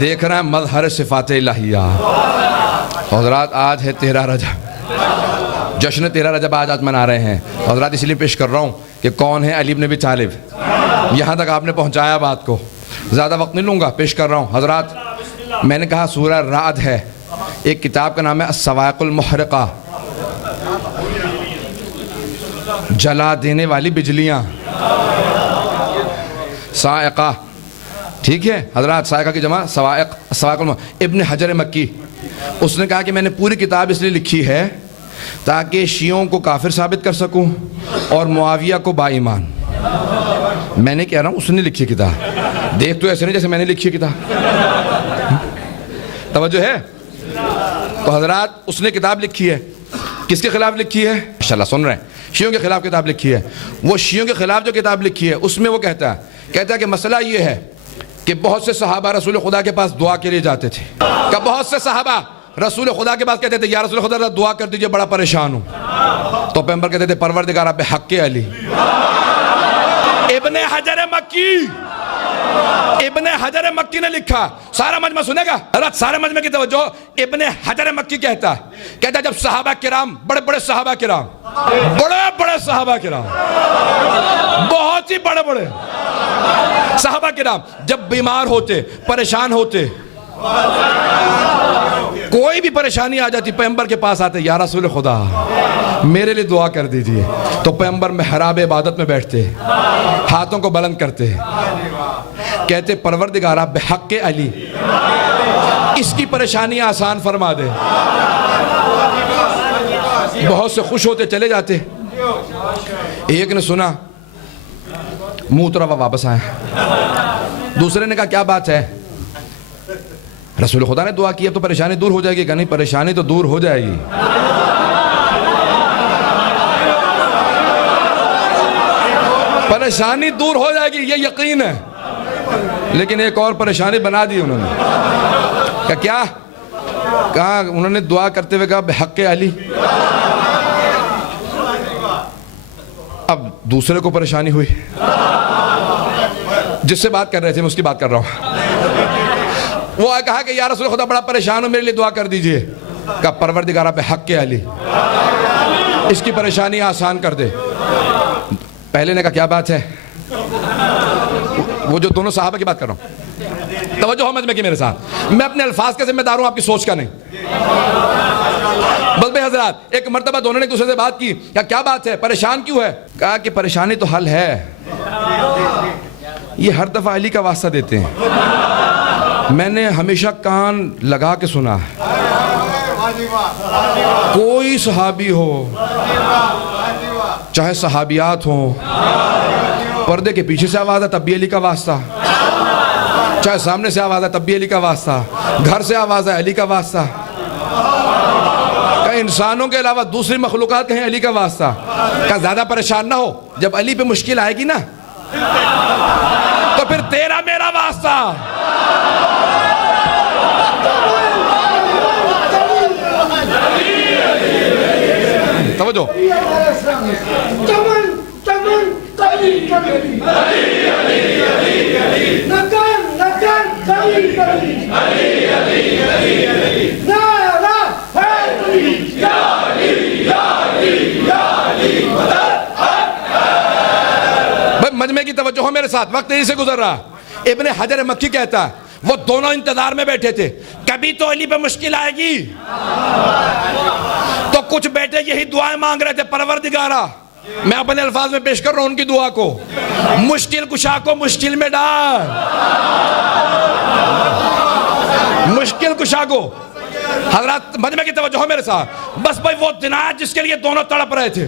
دیکھ رہے ہیں مظہر صفات الہیہ۔ حضرات آج ہے 13 رجب، جشن 13 رجب آج منا رہے ہیں حضرات، اس لیے پیش کر رہا ہوں کہ کون ہے علی بن ابی طالب۔ یہاں تک آپ نے پہنچایا بات کو، زیادہ وقت نہیں لوں گا، پیش کر رہا ہوں حضرات۔ میں نے کہا سورہ رعد ہے، ایک کتاب کا نام ہے الصواعق المحرقہ، جلا دینے والی بجلیاں، صاعقہ، ٹھیک ہے حضرات، صاعقہ کی جمع صواعق، ابن حجر مکی۔ اس نے کہا کہ میں نے پوری کتاب اس لیے لکھی ہے تاکہ شیعوں کو کافر ثابت کر سکوں اور معاویہ کو با ایمان۔ میں نے کہہ رہا ہوں اس نے لکھی کتاب، دیکھ تو ایسے نہیں جیسے میں نے لکھی کتاب، توجہ ہے؟ تو حضرات اس نے کتاب لکھی ہے، کس کے خلاف لکھی ہے؟ انشاءاللہ سن رہے ہیں، شیعوں کے خلاف کتاب لکھی ہے۔ وہ شیعوں کے خلاف جو کتاب لکھی ہے اس میں وہ کہتا ہے کہ مسئلہ یہ ہے کہ بہت سے صحابہ رسول خدا کے پاس دعا کے لیے جاتے تھے، کہ بہت سے صحابہ رسول خدا کے پاس کہتے تھے یا رسول خدا دعا کر دیجئے، بڑا پریشان ہوں۔ تو پیغمبر کہتے تھے پروردگار بحق علی۔ ابن حجر مکی نے لکھا، سارا مجمع سنے گا حضرت، سارے مجمع کی توجہ۔ ابن حجر مکی کہتا ہے جب صحابہ کرام، بڑے بڑے صحابہ کرام، بہت ہی بڑے بڑے صحابہ کرام جب بیمار ہوتے، پریشان ہوتے، کوئی بھی پریشانی آ جاتی، پیغمبر کے پاس آتے، یا رسول خدا میرے لیے دعا کر دیجئے۔ تو پیغمبر محراب عبادت میں بیٹھتے، ہاتھوں کو بلند کرتے، کہتے پروردگارہ بحق علی اس کی پریشانی آسان فرما دے۔ بہت سے خوش ہوتے، چلے جاتے۔ ایک نے سنا، منہ طرف واپس آیا۔ دوسرے نے کہا کیا بات ہے؟ رسول خدا نے دعا کی، اب تو پریشانی دور ہو جائے گی۔ کہ نہیں، پریشانی تو دور ہو جائے گی، پریشانی دور ہو جائے گی، یہ یقین ہے۔ لیکن ایک اور پریشانی بنا دی انہوں نے۔ کہ کیا؟ کہا انہوں نے دعا کرتے ہوئے کہا بحق علی۔ اب دوسرے کو پریشانی ہوئی، جس سے بات کر رہے تھے میں اس کی بات کر رہا ہوں۔ وہ کہا کہ یا رسول خدا بڑا پریشان ہوں، میرے لیے دعا کر دیجئے۔ کہا پروردگارہ بحق علی اس کی پریشانی آسان کر دے۔ پہلے نے کہا کیا بات ہے؟ وہ جو دونوں صحابہ کی بات کر رہا ہوں، توجہ مجمع کی میرے ساتھ، میں اپنے الفاظ کا ذمہ دار ہوں، آپ کی سوچ کا نہیں۔ بس بھائی حضرات، ایک مرتبہ دونوں نے ایک دوسرے سے بات کی، کیا بات ہے، پریشان کیوں ہے؟ کہا کہ پریشانی تو حل ہے، یہ ہر دفعہ علی کا واسطہ دیتے ہیں، میں نے ہمیشہ کان لگا کے سنا ہے، کوئی صحابی ہو چاہے صحابیات ہوں، پردے کے پیچھے سے آواز ہے تب بھی علی کا واسطہ، چاہے سامنے سے آواز ہے تب بھی علی کا واسطہ، گھر سے آواز ہے علی کا واسطہ، کہ انسانوں کے علاوہ دوسری مخلوقات کہیں علی کا واسطہ۔ کہ زیادہ پریشان نہ ہو، جب علی پہ مشکل آئے گی نا تو پھر تیرا میرا واسطہ۔ توجہ، مجمع کی توجہ ہو میرے ساتھ، وقت یہیں سے گزر رہا۔ ابن حجر مکی کہتا ہے وہ دونوں انتظار میں بیٹھے تھے، کبھی تو علی پہ مشکل آئے گی۔ تو کچھ بیٹے یہی دعائیں مانگ رہے تھے، پروردگارہ میں اپنے الفاظ میں پیش کر رہا ہوں ان کی دعا کو، مشکل کشا کو مشکل میں ڈال، مشکل کشا کو۔ حضرات مجمع کی توجہ ہو میرے ساتھ، بس بھائی وہ دن آیا جس کے لیے دونوں تڑپ رہے تھے۔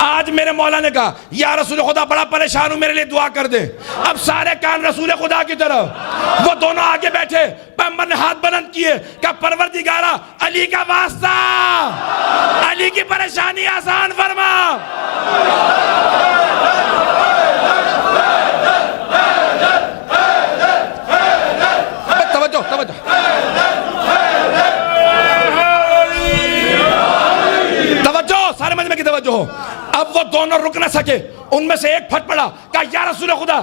آج میرے مولا نے کہا یا رسول خدا بڑا پریشان ہوں، میرے لیے دعا کر دے۔ اب سارے کان رسول خدا کی طرف، وہ دونوں آگے بیٹھے، پیغمبر نے ہاتھ بلند کیے کہ پروردگارہ علی کا واسطہ، علی کی پریشانی آسان فرما۔ توجہ توجہ، سارے مجمع کی توجہ ہو۔ اب وہ دونوں رک نہ سکے، ان میں سے ایک پھٹ پڑا، کہا یا رسول خدا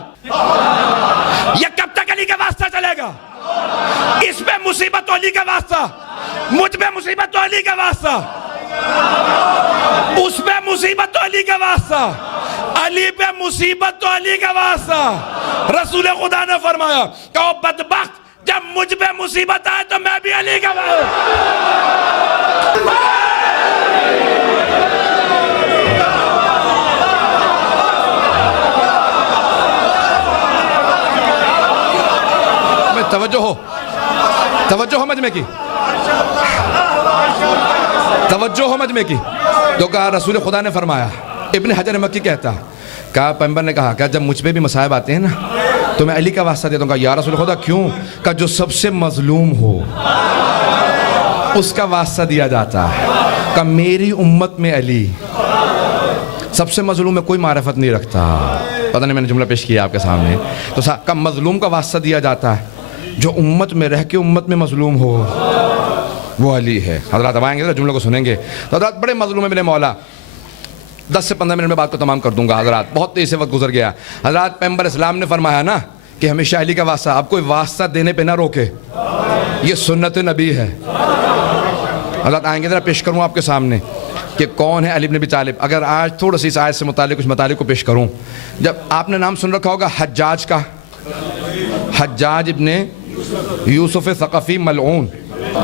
یہ کب تک علی کا واسطہ چلے گا؟ اس پہ مصیبت تو علی کا واسطہ، مجھ پہ مصیبت تو علی کا واسطہ، اس پہ مصیبت تو علی کا واسطہ، علی پہ مصیبت تو علی کا واسطہ۔ رسول خدا نے فرمایا کہ او بدبخت، جب مجھ پہ مصیبت آئے تو میں بھی علی کا توجہ ہو مجمع کی، توجہ ہو مجمع کی۔ تو کہا رسول خدا نے فرمایا، ابن حجر مکی کہتا، کہا پیغمبر نے کہا کہ جب مجھ پہ بھی مصائب آتے ہیں نا تو میں علی کا واسطہ دیتا ہوں۔ کہا یا رسول خدا کیوں؟ کہا جو سب سے مظلوم ہو اس کا واسطہ دیا جاتا ہے۔ کہا میری امت میں علی سب سے مظلوم میں کوئی معرفت نہیں رکھتا۔ پتہ نہیں میں نے جملہ پیش کیا آپ کے سامنے۔ تو کہا مظلوم کا واسطہ دیا جاتا ہے، جو امت میں رہ کے امت میں مظلوم ہو وہ علی ہے۔ حضرات اب آئیں گے جملے کو سنیں گے تو حضرات بڑے مظلوم ہے میرے مولا۔ 10 سے 15 منٹ میں بات کو تمام کر دوں گا حضرات، بہت تیز سے وقت گزر گیا۔ حضرات پیغمبر اسلام نے فرمایا نا کہ ہمیشہ علی کا واسطہ، آپ کوئی واسطہ دینے پہ نہ روکے، یہ سنت نبی ہے۔ حضرات آئیں گے ذرا پیش کروں آپ کے سامنے کہ کون ہے علی بن ابی طالب۔ اگر آج تھوڑا سی اس آیت سے متعلق کچھ متعلق کو پیش کروں، جب آپ نے نام سن رکھا ہوگا حجاج کا، حجاج ابن یوسف ثقفی ملعون،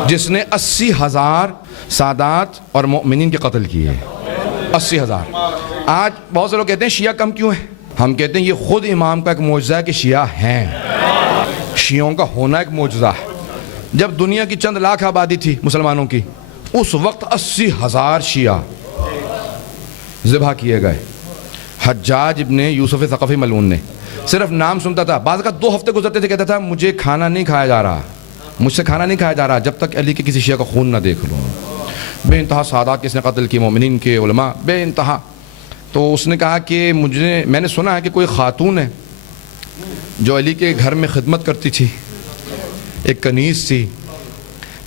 جس نے 80,000 سادات اور مؤمنین کے قتل کیے، 80,000۔ آج بہت سے لوگ کہتے ہیں شیعہ کم کیوں ہیں؟ ہم کہتے ہیں یہ خود امام کا ایک معجزہ ہے کہ شیعہ ہیں، شیعوں کا ہونا ایک معجزہ ہے۔ جب دنیا کی چند لاکھ آبادی تھی مسلمانوں کی، اس وقت 80,000 شیعہ ذبح کیے گئے۔ حجاج ابن یوسف ثقفی ملعون نے صرف نام سنتا تھا، بعض کا 2 ہفتے گزرتے تھے، کہتا تھا مجھے کھانا نہیں کھایا جا رہا، مجھ سے کھانا نہیں کھایا جا رہا جب تک علی کے کسی شیعہ کا خون نہ دیکھ لوں۔ بے انتہا سادات کس نے قتل کی، مومنین کے، علماء، بے انتہا۔ تو اس نے کہا کہ میں نے سنا ہے کہ کوئی خاتون ہے جو علی کے گھر میں خدمت کرتی تھی، ایک کنیز تھی،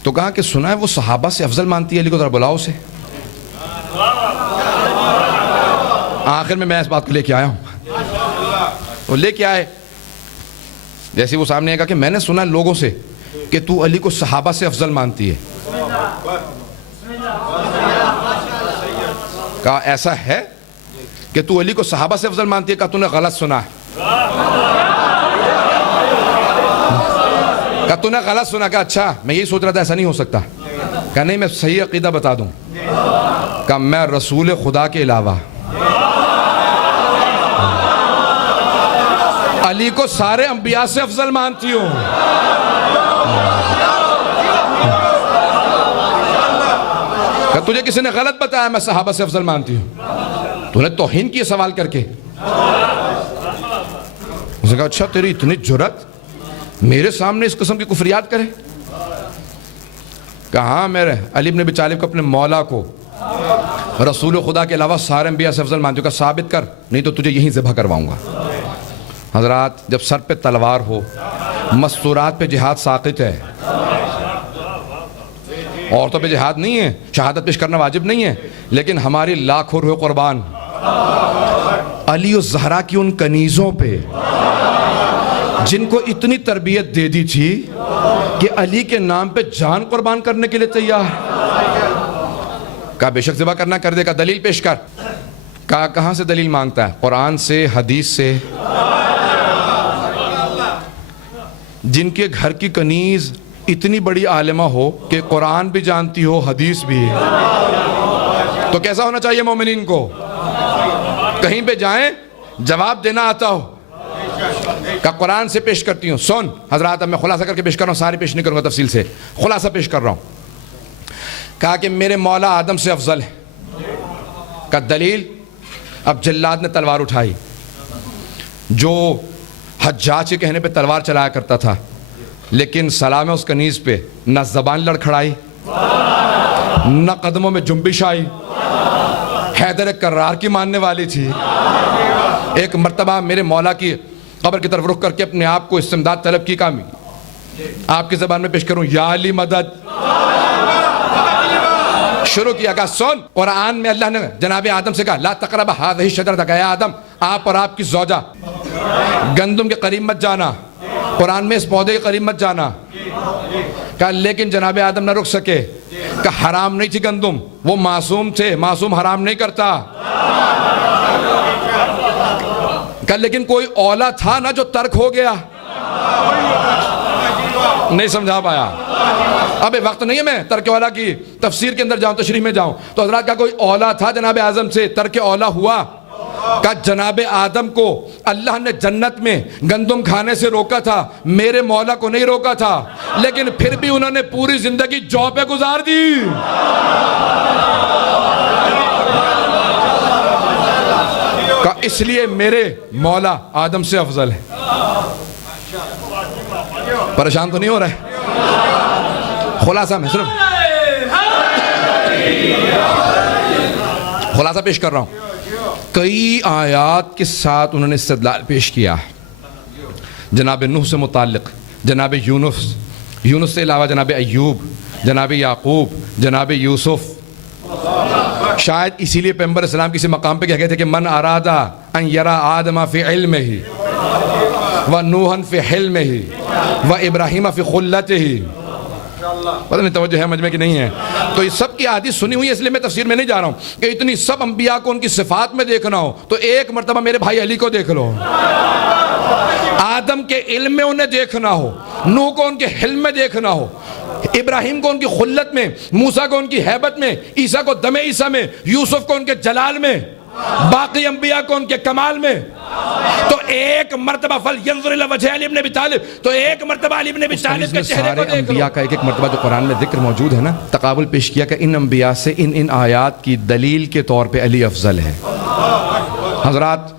تو کہا کہ سنا ہے وہ صحابہ سے افضل مانتی ہے علی کو، ذرا بلاؤ اسے۔ آخر میں اس بات کو لے کے آیا ہوں، وہ لے کے آئے، جیسے وہ سامنے کہا کہ میں نے سنا لوگوں سے کہ تو علی کو صحابہ سے افضل مانتی ہے۔ کہا ایسا ہے کہ تو علی کو صحابہ سے افضل مانتی ہے؟ کہا تو نے غلط سنا ہے، کہا تو نے غلط سنا۔ کہا اچھا میں یہی سوچ رہا تھا ایسا نہیں ہو سکتا۔ کہا نہیں میں صحیح عقیدہ بتا دوں، کہا میں رسول خدا کے علاوہ علی کو سارے انبیاء سے افضل مانتی ہوں۔ کہ تجھے کسی نے غلط بتایا میں صحابہ سے افضل مانتی ہوں؟ تو نے توہین کی سوال کر کے۔ اس نے کہا اچھا تیری اتنی جرأت میرے سامنے اس قسم کی کفریات کرے؟ کہا ہاں میرے علی بن ابی طالب کو، اپنے مولا کو رسول خدا کے علاوہ سارے انبیاء سے افضل مانتی ہوں۔ کہا ثابت کر، نہیں تو تجھے یہیں ذبح کرواؤں گا۔ حضرات جب سر پہ تلوار ہو، مستورات پہ جہاد ساقط ہے، عورتوں پہ جہاد نہیں ہے، شہادت پیش کرنا واجب نہیں ہے، لیکن ہماری لاکھوں روح قربان علی و زہرا کی ان کنیزوں پہ جن کو اتنی تربیت دے دی تھی کہ علی کے نام پہ جان قربان کرنے کے لیے تیار۔ کہا بے شک ذبح کرنا، کر دے گا، دلیل پیش کر۔ کہا کہاں سے دلیل مانگتا ہے؟ قرآن سے، حدیث سے۔ جن کے گھر کی کنیز اتنی بڑی عالمہ ہو کہ قرآن بھی جانتی ہو، حدیث بھی، تو کیسا ہونا چاہیے مومنین کو؟ کہیں پہ جائیں جواب دینا آتا ہو۔ کہ قرآن سے پیش کرتی ہوں، سن حضرات اب میں خلاصہ کر کے پیش کر رہا ہوں، ساری پیش نہیں کروں گا تفصیل سے، خلاصہ پیش کر رہا ہوں۔ کہا کہ میرے مولا آدم سے افضل ہے۔ کہ دلیل؟ اب جلاد نے تلوار اٹھائی، جو حجاج کے کہنے پہ تلوار چلایا کرتا تھا، لیکن سلام اس کنیز پہ نہ زبان لڑکھڑائی، نہ قدموں میں جنبش آئی، حیدر کرار کی ماننے والی تھی۔ ایک مرتبہ میرے مولا کی قبر کی طرف رخ کر کے اپنے آپ کو استمداد طلب کی، کامی آپ کی زبان میں پیش کروں، یا علی مدد۔ شروع کیا، کہا سن قرآن میں اللہ نے جناب آدم سے کہا لا تقرب هذه الشجرة، کہ اے آدم آپ اور آپ کی زوجہ گندم کے قریب مت جانا، قرآن میں اس پودے کے قریب مت جانا. کہا لیکن جناب آدم نہ رک سکے. کہا حرام نہیں تھی گندم, وہ معصوم تھے, معصوم حرام نہیں کرتا. کہا لیکن کوئی اولا تھا نا جو ترک ہو گیا. نہیں سمجھا پایا. اب وقت نہیں ہے میں ترک اولا کی تفسیر کے اندر جاؤں, تشریح میں جاؤں. تو حضرات کا کوئی اولا تھا جناب آدم سے, ترک اولا ہوا. کہ جناب آدم کو اللہ نے جنت میں گندم کھانے سے روکا تھا, میرے مولا کو نہیں روکا تھا, لیکن پھر بھی انہوں نے پوری زندگی جو پہ گزار دی. کہ اس لیے میرے مولا آدم سے افضل ہے. پریشان تو نہیں ہو رہا ہے؟ خلاصہ میں صرف خلاصہ پیش کر رہا ہوں. کئی آیات کے ساتھ انہوں نے استدلال پیش کیا جناب نوح سے متعلق, جناب یونس سے علاوہ جناب ایوب, جناب یعقوب, جناب یوسف. شاید اسی لیے پیغمبر اسلام کسی مقام پہ کہہ گئے تھے کہ من ارادہ ان یرا آدم فی علمہ و نوحا فی حلمہ و ابراہیم فی خلتہ. پتہ نہیں توجہ ہے مجمع کی نہیں ہے. تو یہ سب کی حدیث سنی ہوئی ہے, اس لیے میں تفسیر میں نہیں جا رہا ہوں کہ اتنی سب انبیاء کو ان کی صفات میں دیکھنا ہو تو ایک مرتبہ میرے بھائی علی کو دیکھ لو. آدم کے علم میں انہیں دیکھنا ہو, نوح کو ان کے حلم میں دیکھنا ہو, ابراہیم کو ان کی خلت میں, موسیٰ کو ان کی ہیبت میں, عیسیٰ کو دم عیسیٰ میں, یوسف کو ان کے جلال میں, باقی انبیاء کو ان کے کمال میں. تو ایک مرتبہ فَلْيَنْظُرِ إِلَىٰ وَجْهِ عَلِي بْنِ أَبِي طالب, تو ایک مرتبہ علی بن ابی طالب کے چہرے کو دیکھ لو. انبیاء کا ایک ایک مرتبہ جو قرآن میں ذکر موجود ہے نا, تقابل پیش کیا کہ ان انبیاء سے ان آیات کی دلیل کے طور پہ علی افضل ہے. حضرات